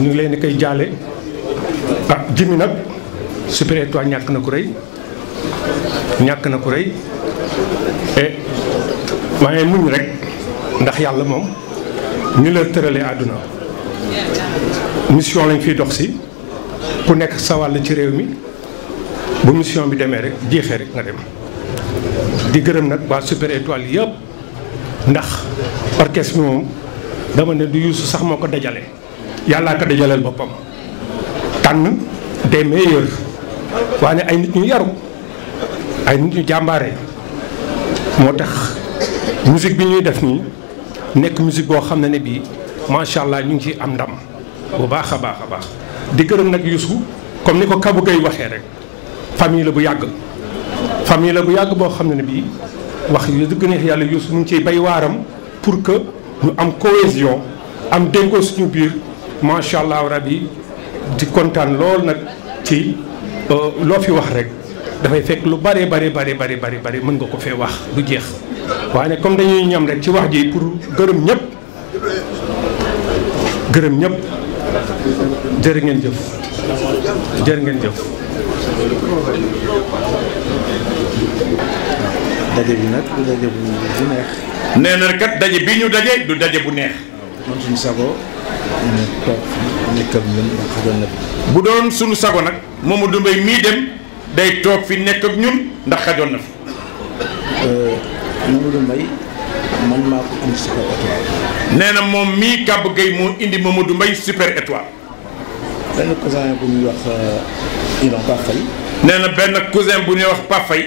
ñu ngi leen di koy jaale ah Jimi nag Super Étoile ñàkk na ku rëy et maa ngi muñ rek ndax yàlla moom ñu la tëralee àdduna mission lañ fiy dox si ku nekk sa wàll ci réew mi bu mission bi demee rek jeexee rek nga dem di gërëm nag waa Super Étoile yëpp ndax orchestre bi moom dama ne du Youssou sax moo ko dajale yàllaa ko dajaleel boppam tànn des meilleurs waaye ay nit ñu yaru ay nit ñu jàmbaare moo tax musique bi ñuy def nii nekk musique boo xam ne bii macha allah ñu ngi ciy am ndam bu baax a baax a baax di gërëm nag Youssou comme ni ko Kabou Gueye waxee rek famille la bu yàgg boo xam ne bii wax dëgg neex yàlla Youssou mu ngi ciy bay waaram pour que ñu am cohésion am déggoo suñu biir macha allah rabi di kontaan lool nag ci loo fi wax rek dafay fekk lu bari mën nga ko fee wax du jeex waaye nag comme dañuy ñam rek ci wax ji pour gërëm ñëpp jërë ngeen jëf. daje bi nag du daje bu neex. nee na kat daje bi ñu daje du daje bu neex. man suñu sago ñu toog fi nekk ak ñun ndax xajoon na fi. bu doon suñu sago nag Mamadou Mbaye mii dem day toog fi nekk ak ñun ndax xajoon na fi. Mamadou Mbaye man maa ko indi Super Étoile. nee na moom mii Kabou Gueye moo indi Mamadou Mbaye Super Étoile. benn cousin bu ñuy wax Iran Pape Faye. nee na benn cousin bu ñuy wax Pape Faye.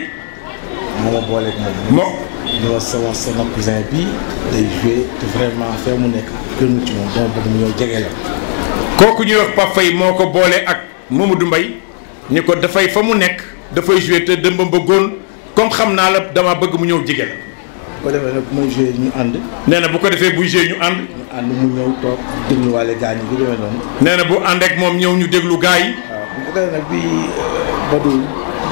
moo ma booleeg moom. moo sama cousin bii day joué te vraiment fee mu nekk gënu ci moom dama bëgg mu ñëw jege la. kooku ñuy wax Pape Faye moo ko boole ak Mamadou Mbaye ni ko dafay fa mu nekk dafay joué te dëmba bëggoon comme xam naa la dama bëgg mu ñëw jege la. bu ko defee nag bu may joué ñu ànd. nee na bu ko defee buy joué ñu ànd. mu ñëw toog dégluwaale gaañ yi demee noonu. nee na bu ànd ak moom ñëw ñu déglu gaa yi. waaw bu ko defee nag bi Badou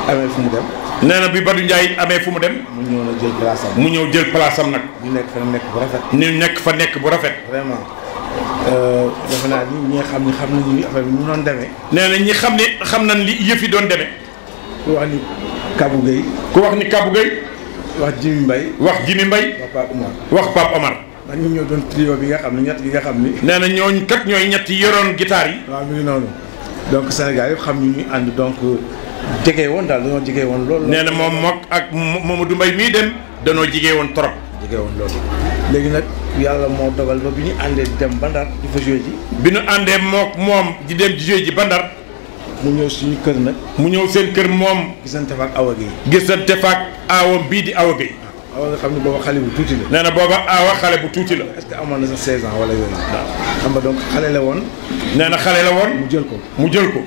amee fu mu dem. nee na bi Badou Ndiaye amee fu mu dem. mu ñëw na jël place am. mu ñëw jël place am nag. ñu nekk fa nekk bu rafet. ñu nekk fa nekk bu rafet. vraiment defe naa ni ñi nga xam ni xam nañu affaire bi mu doon demee. nee na ñi xam ne xam nañ li yëf yi doon demee. ku wax ni Kabou Gueye. ku wax ni Kabou Gueye. wax Jimi Mbaye. wax Jimi Mbaye. wax Pape Omar. wax Pape Omar. man ñun ñoo doon trio bi nga xam ne ñett yi nga xam ni. nee na ñooñu kat ñooy ñett yi yoroon guitare yi. waaw mi ngi noonu donc Sénégal yëpp xam ñu ñuy ànd donc jege woon daal dañoo jege woon loolu. nee na moom mook ak Mamadou Mbaye mii dem danoo jege woon trop. jege woon loolu léegi nag yàlla moo dogal ba bi ñu àndee di dem ba Ndar di fa joué ji. bi ñu àndee mook moom di dem di joué ji ba Ndar. mu ñëw suñu kër nag. mu ñëw seen kër moom. gisante fa ak Awa Gueye. gisante fa ak aawam bii di Awa Gueye. Awa nga xam ne booba xale bu tuuti la. nee na booba Awa xale bu tuuti la. est-ce que amoon na sax 16 ans wala yooyu. waaw xam nga donc xale la woon. nee na xale la woon. mu jël ko.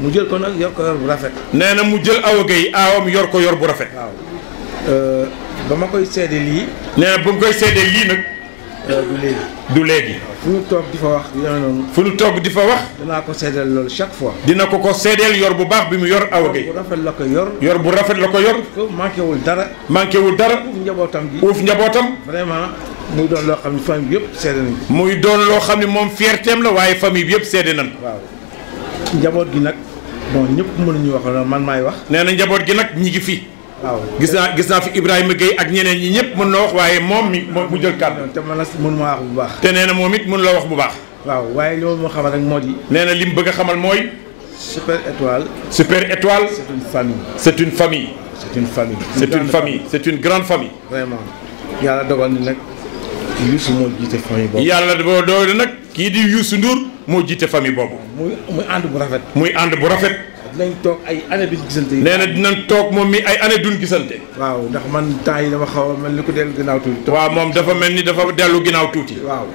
mu jël ko nag yor ko yor bu rafet. nee na mu jël Awa Gueye aawam yor ko yor bu rafet. waaw ba ma koy seede lii. nee na ba mu koy seede lii nag. du léegi. fu ñu toog di fa wax yooyu noonu. fu ñu toog di fa wax. dinaa ko seedeel loolu chaque fois. dina ko seedeel yor bu baax bi mu yor Awa Gueye. bu rafet la ko yor. yor bu rafet la ko yor. manqué wul dara. manqué wul dara. uuf njabootam bi. uuf njabootam. vraiment muy doon loo xam ne famille bi yëpp seede nañ ko. muy doon loo xam ne moom fierteem la waaye famille bi yëpp seede nañ ko. waaw njaboot gi nag bon ñëpp mënuñu wax man maay wax. nee na njaboot gi nag ñi ngi fi. waaw gis naa fi Ibrahima Gueye ak ñeneen ñi ñëpp mën na wax waaye moom mi mu jël kàddu. te man mën maa wax bu baax. te nee na moom it mën la wax bu baax. waaw waaye li ma xamal rek moo di. nee na li mu bëgg a xamal mooy. Super Étoile. Super Étoile. c'est une famille. c'est une famille. c'est une famille. c'est une famille c'est une grande famille. vraiment yàlla dogal ni nag Youssou moo jiite famille boobu. yàlla boo doole nag kii di Youssou Ndour moo jiite famille boobu. muy ànd bu rafet. muy ànd bu rafet. dinañ toog ay année duñ gisante. nee na dinañ toog moom mi ay année duñ gisante. waaw ndax man temps yi dama xaw a mel ni ko dellu ginnaaw tuuti. waaw moom dafa mel ni dafa dellu ginnaaw tuuti. waaw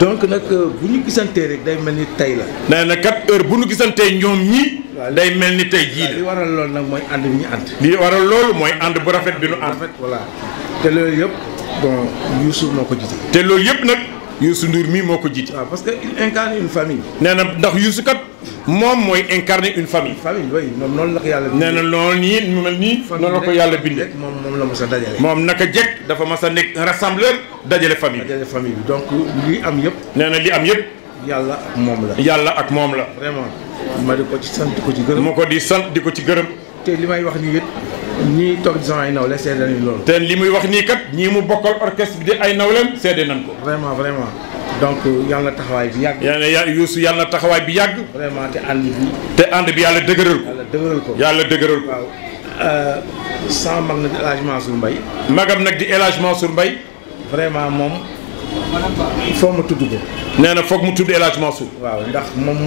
donc nag bu ñu gisantee rek day mel ni tey la. nee na kat heure bu ñu gisantee ñoom ñii. day mel ni tey jii la. li waral loolu nag mooy ànd bi ñu ànd. li waral loolu mooy ànd bu rafet bi ñu ànd. voilà te loolu yëpp bon Youssou moo ko jiite. te loolu yëpp nag Youssou Ndour mii moo ko jiite. waaw parce que il incarne une famille. nee na ndax Youssou kat moom mooy incarner une famille. famille oui moom noonu la ko yàlla. nee na loolu nii mu mel nii. noonu la ko yàlla bindee. moom la mos a dajale. moom naka jekk dafa mas a nekk un rassembleur dajale famille. dajale famille bi donc li am yëpp. nee na li am yëpp. yàlla ak moom la. yàlla ak moom la. vraiment ma di ko ci sant di ko ci gërëm. ma ko di sant di ko ci gërëm. te li may wax nii it ñii toog di sama ay nawle seede nañu loolu. te li muy wax nii kat ñii mu bokkal orchestre bi di ay nawleem seede nañ ko. vraiment vraiment. donc yàlla na taxawaay bi yàgg. Youssou yàlla na taxawaay bi yàgg. vraiment te ànd bi. te ànd bi yàlla dëgëral ko. yàlla dëgëral ko. yàlla dëgëral ko. waaw sama mag nag di El Hadj Mansour Mbaye. magam nag di El Hadj Mansour Mbaye. vraiment moom il faut ma tudd ko. nee na foog mu tudd El Hadj Mansour. waaw ndax moom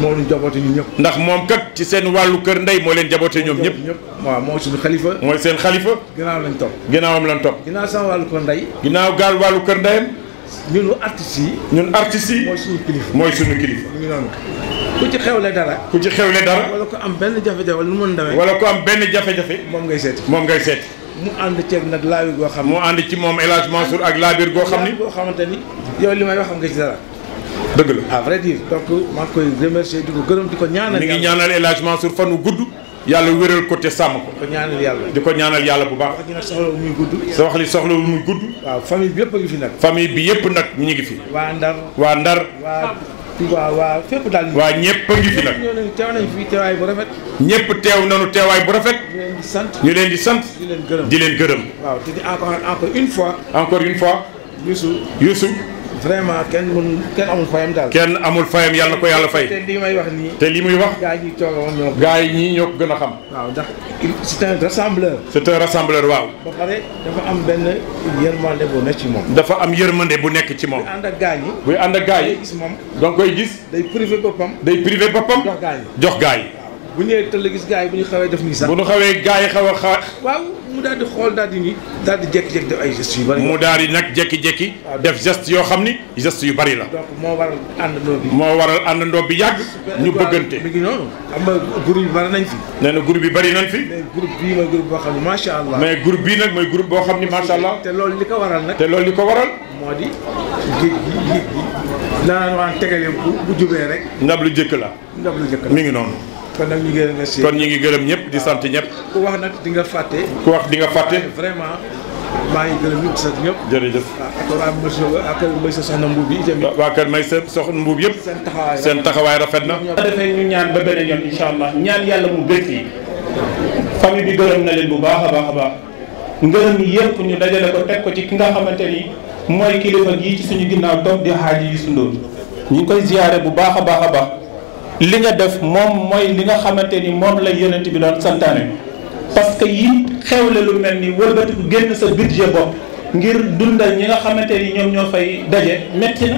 moo ñu jaboote ñu ñëpp. ndax moom kat ci seen wàllu kër ndey moo leen jaboote ñoom ñëpp. waaw mooy suñu xalifa. mooy seen xalifa. ginnaaw lañ topp. ginnaawam lañ topp. ginnaaw sama wàllu kër ndey. ginnaaw gaal wàllu kër ndeyam. ñun artistes yi. ñun artistes yi. mooy suñu kilifa. mooy suñu kilifa. ñu ngi noonu ku ci xewle dara. ku ci xewle dara. wala ko am benn jafe-jafe wala lu mu mën demee. wala ko am benn jafe-jafe. moom ngay seeti. moom ngay seeti. mu ànd ceeg nag laabir goo xam ne. mu ànd ci moom El Hadj Mansour ak laabir goo xam ni. goo xamante ni yow li may wax xam nga ci dara. dëgg la à vrai dire donc maa ngi koy remercier di ko gërëm di ko ñaanal. mi ngi ñaanal El Hadj Mansour fan wu gudd. yàlla wéral ko te sàmm ko. di ko ñaanal yàlla. di ko ñaanal yàlla bu baax. wax ji nag soxla muy gudd. sa wax li soxla wu muy gudd. waaw famille bi yëpp a ngi fi nag. famille bi yëpp nag ñu ngi fi. waa Ndar. waa Ndar. waa fépp daal. waa ñëpp a ngi fi nag. ñoo nañ teew nañ fi teewaay bu rafet. ñëpp teew nañu teewaay bu rafet. ñu leen di sant. ñu leen di sant. di leen gërëm di leen gërëm. waaw te di encore une fois. encore une fois. Youssou. vraiment kenn amul fayam daal. kenn amul fayam yàlla na ko yàlla fay. te li may wax nii. te li muy wax. gaa yi toogoon ñoo ko. gaa yi ñii ñoo ko gën a xam. waaw ndax c'est un rassembleur. c'est un rassembleur waaw. ba pare dafa am benn yërmande bu nekk ci moom. dafa am yërmande bu nekk ci moom. buy ànd ak gaa yi. buy ànd ak gaa yi. gis moom. donc koy gis. day privé boppam. day privé boppam. jox gaa yi. jox gaa yi. bu ñëwee tëll gis gaa yi bu ñu xawee def nii sax. bu ñu xawee gaa yi xaw a xaar. waaw mu daal di xool daal di nii. daal di jékki-jékki def ay gestes yu bari. mu daal di nag jékki-jékki. def geste yoo xam ni geste yu bari la. donc moo waral àndandoo bi. moo waral àndandoo bi yàgg. ñu bëggante. mi ngi noonu. xam nga groupe yi bari nañ fi. nee na groupe bi bari nañ fi. mais groupe bii mooy groupe boo xam ne macha allah. mais groupe bii nag mooy groupe boo xam ni macha allah. te loolu li ko waral nag. te loolu li ko waral. moo di géej gi daanaka waan tegale bu jubee rek. ndab lu jëkk la. ndab lu jëkk la mi ngi noonu. kon nag ñu ngi remercier. kon ñu ngi gërëm ñëpp di sant ñëpp. ku wax nag di nga fàtte. ku wax di nga fàtte. vraiment maa ngi gërëm ñëpp di sant ñëpp. jërëjëf. ak kër Mbaye sa soxna Mbuub yi itamit. waa kër Mbaye sa soxna Mbuub yëpp. seen taxawaay rafet na. bu defee ñu ñaan ba beneen yoon incha allah ñaan yàlla mu bëgg yi. famille bi gërëm na leen bu baax a baax a baax. ngërëm yëpp ñu dajale ko teg ko ci ki nga xamante ni mooy kilifa gii ci suñu ginnaaw toog di Hadji Youssou Ndour. ñu ngi koy ziyaare bu baax a baax a baax. li nga def moom mooy li nga xamante ni moom la yonent bi doon santaane parce que yi xewle lu mel ni wëlbatiku génn sa budget bopp ngir dundal ñi nga xamante ni ñoom ñoo fay daje metti na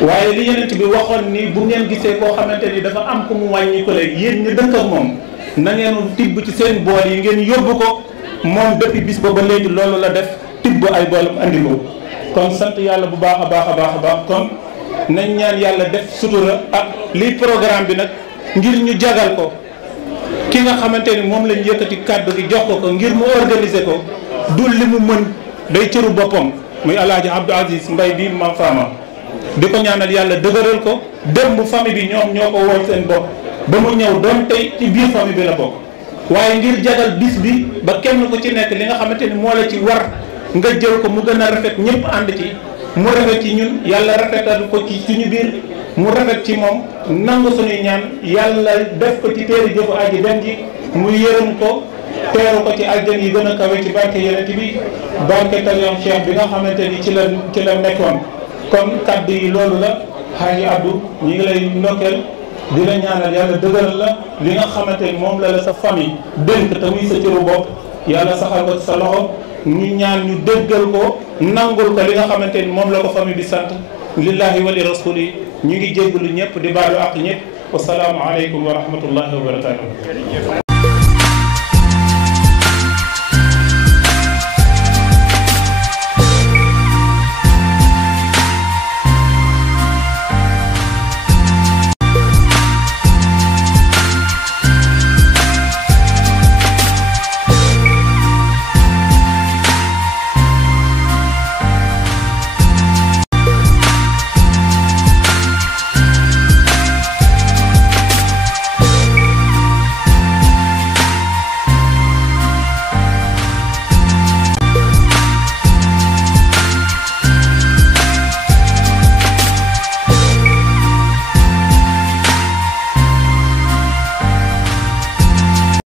waaye li yonent bi waxoon ni bu ngeen gisee koo xamante ni dafa am ku mu wàññi ko léegi yéen ñu dëkk ak moom na ngeen tibb ci seen bool yi ngeen yóbbu ko moom depuis bis ba léegi loolu la def tibb ay boolam andi ko kon sant yàlla bu baax a baax a baax a baax kon nañ ñaan yàlla def sutura ak lii programme bi nag ngir ñu jagal ko ki nga xamante ni moom lañ yëkkati kàddu gi jox ko ngir mu organiser ko dul li mu mën day cëru boppam muy alaaji Abdou Aziz Mbaye bi Mam Fama di ko ñaanal yàlla dëgëral ko démb famille bi ñoom ñoo ko wool seen bopp ba mu ñëw doon tey ci biir famille bi la bokk waaye ngir jagal bis bi ba kenn ku ci nekk li nga xamante ni moo la ci war nga jël ko mu gën a rafet ñëpp ànd ci mu rafet ci ñun yàlla rafetal ko ci suñu biir mu rafet ci moom nangu suñuy ñaan yàlla def ko ci téere jëfu aji dem ji mu yërëm ko teeru ko ci aljan yi gën a kawe ci barke yeneen bi barke talion cheikh bi nga xamante ni ci la nekkoon kon kaddu yi loolu la Hadji Abdou ñi ngi lay ndokkeel di la ñaanal yàlla dëgëral la li nga xamante ni moom la sa famille dénk te muy sa cëru bopp yàlla saxal ko ci sa loxo ñu ñaan ñu déggal ko nangul ko li nga xamante ni moom la ko famille bi sant lillahi wa li rasuli ñu ngi jéggalu ñëpp di baalu ak ñëpp wasalaamu aleykum wa rahmatullahi wa barakatuh